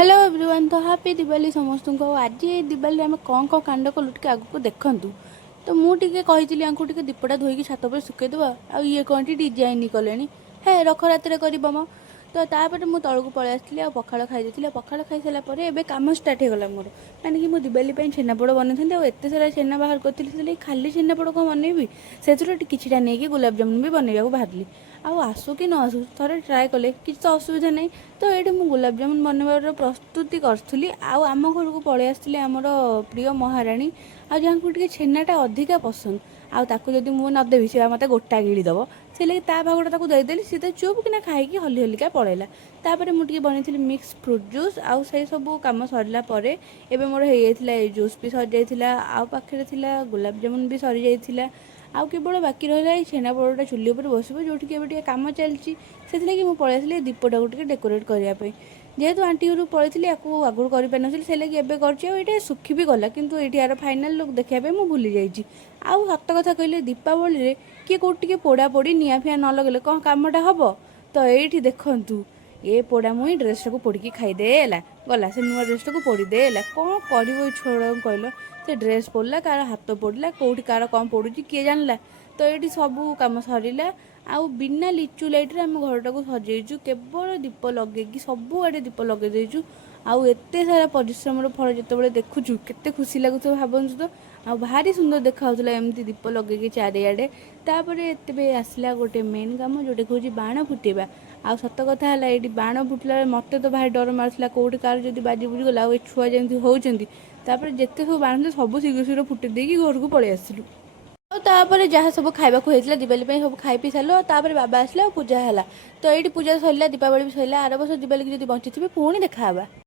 Hello everyone. तो happy Diwali समस्त को। आज ये दिवाली आम कौन कौन कांड कलु टे आगू देखूँ। तो मुझे कही टे दीपटा धोईकी छात पर सुखईदेव आए कौन टी डिजाइन कले हे रख रात करम। तो तापर मुझे तौक पलि आसती पखाड़ खाई पखाड़ खाई सारापर एवं कम स्टार्ट होगा मोर माने कि मुझे दिवाली छेनापोड़ बनई एत सारा छेना बाहर करी खाली छेनापोड़ कौन बनैबी से किटा नहीं गुलाब जामुन भी बनैबा बाहरी आसू कि न आसू थे ट्राए कले कि तो असुविधा नहीं। तो ये मुझे गुलाब जामुन बनवार प्रस्तुति करी आम घर को पलि आसते आमर प्रिय महाराणी जहाँ को छेनाटा अधिका पसंद आकु जब मुझे नदेवी सी मत गोटा गिड़ीदब से लगे ता भागटा देदेली सी तो चुप कि खाई हली हलिका पलैला। तापर मुझे बनई मिक्स फ्रुट जूस आउ से सब कम सरला मोर हो जूस भी सरी जाइए आउ पाखे गुलाब जामुन भी सरी जाइए आउ केवल बाकी रहा छेनापोड़टा चुली पर बस जो कम चलती से मुझे पलि दीपटा को डेकोरेट करने जेहेतु आंटी घर पलि आगुरी कर से लगे एवं सुखी भी गला किंतु ये यार फाइनाल लुक देखापी मुझे भूली जाइए। आउ सत कथा कहले दीपावली किए कौटे पोड़ा पोड़ी निआ फिआ न लगे कौन कमटा हम। तो ये देखु ये पोड़ा मुई ड्रेसटा को पोड़ी खाईदेला गला से नुआ ड्रेसटा को पोड़ीदेला कौन कर छोड़ कहल से ड्रेस पड़ा कार हाथ पड़ा कौटी कार कौन पड़ू किए जानला। तो ये सब कम सरला आउ बिना लिचु लाइट रे आम घरटा को सजेचु केवल दीप लगे सब आड़े दीप लगे देचु आउ एते सारा परिश्रम फल जिते देखुचु केते खुशी लगुच भावुँ तो आ भारी सुंदर देखा एमती दीप लगे चारिआडे। तापर एत आसला गोटे मेन कम जोटे कौन बाण फुटेबा आ सत कथा है ये बाण फुटला मत तो भारी डर मार्ला कौटी कार जब बाजी बुझी गला छुआ जमी होती जिते सब बाण सब शीघ्र शीघ्र फुटे देकी घर को पलि आसिलु। तापर जहाँ सब खावा होता दिवाली सब खाई पी सारू तापर बाबा आसला पूजा है। तो ये पूजा सरला दीपावली भी सरला आर वर्ष दिवाली की जब बची पुणी देखा।